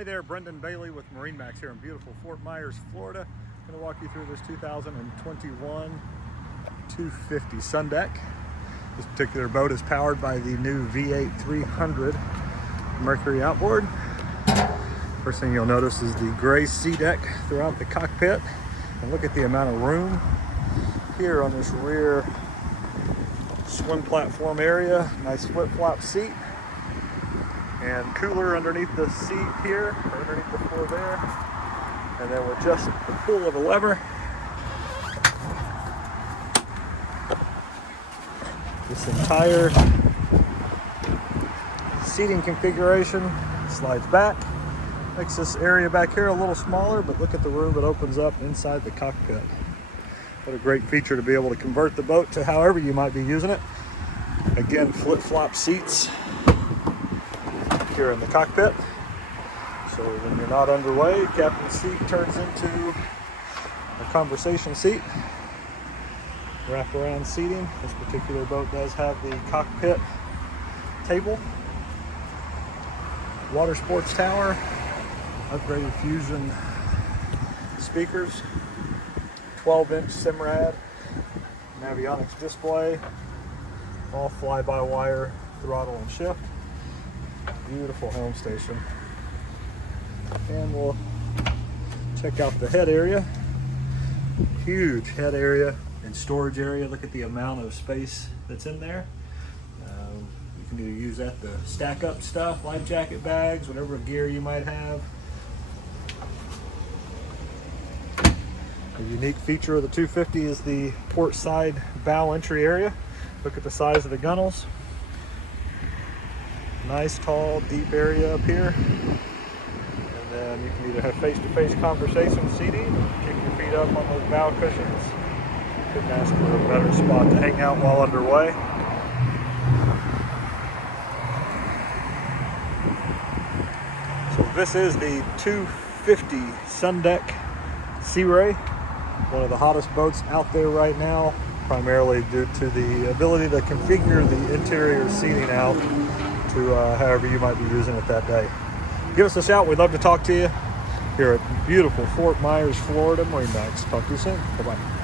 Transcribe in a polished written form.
Hey there, Brendan Bailey with MarineMax here in beautiful Fort Myers, Florida. I'm going to walk you through this 2021 250 Sun Deck. This particular boat is powered by the new V8 300 Mercury Outboard. First thing you'll notice is the gray sea deck throughout the cockpit. And look at the amount of room here on this rear swim platform area. Nice flip-flop seat. And cooler underneath the seat here, or underneath the floor there. And then with just the pull of a lever, this entire seating configuration slides back. Makes this area back here a little smaller, but look at the room it opens up inside the cockpit. What a great feature to be able to convert the boat to however you might be using it. Again, flip-flop seats here in the cockpit, so when you're not underway, captain's seat turns into a conversation seat. Wraparound seating. This particular boat does have the cockpit table, water sports tower, upgraded Fusion speakers, 12-inch Simrad Navionics display, all fly-by-wire throttle and shift. Beautiful helm station. And we'll check out the head area. Huge head area and storage area. Look at the amount of space that's in there. You can either use that to stack up stuff, life jacket bags, whatever gear you might have. A unique feature of the 250 is the port side bow entry area. Look at the size of the gunnels. Nice, tall, deep area up here. And then you can either have face-to-face conversation seating, kick your feet up on those bow cushions. Couldn't ask for a better spot to hang out while underway. So this is the 250 Sun Deck Sea Ray, one of the hottest boats out there right now, primarily due to the ability to configure the interior seating out to however you might be using it that day. Give us a shout. We'd love to talk to you here at beautiful Fort Myers, Florida. MarineMax. Talk to you soon. Bye-bye.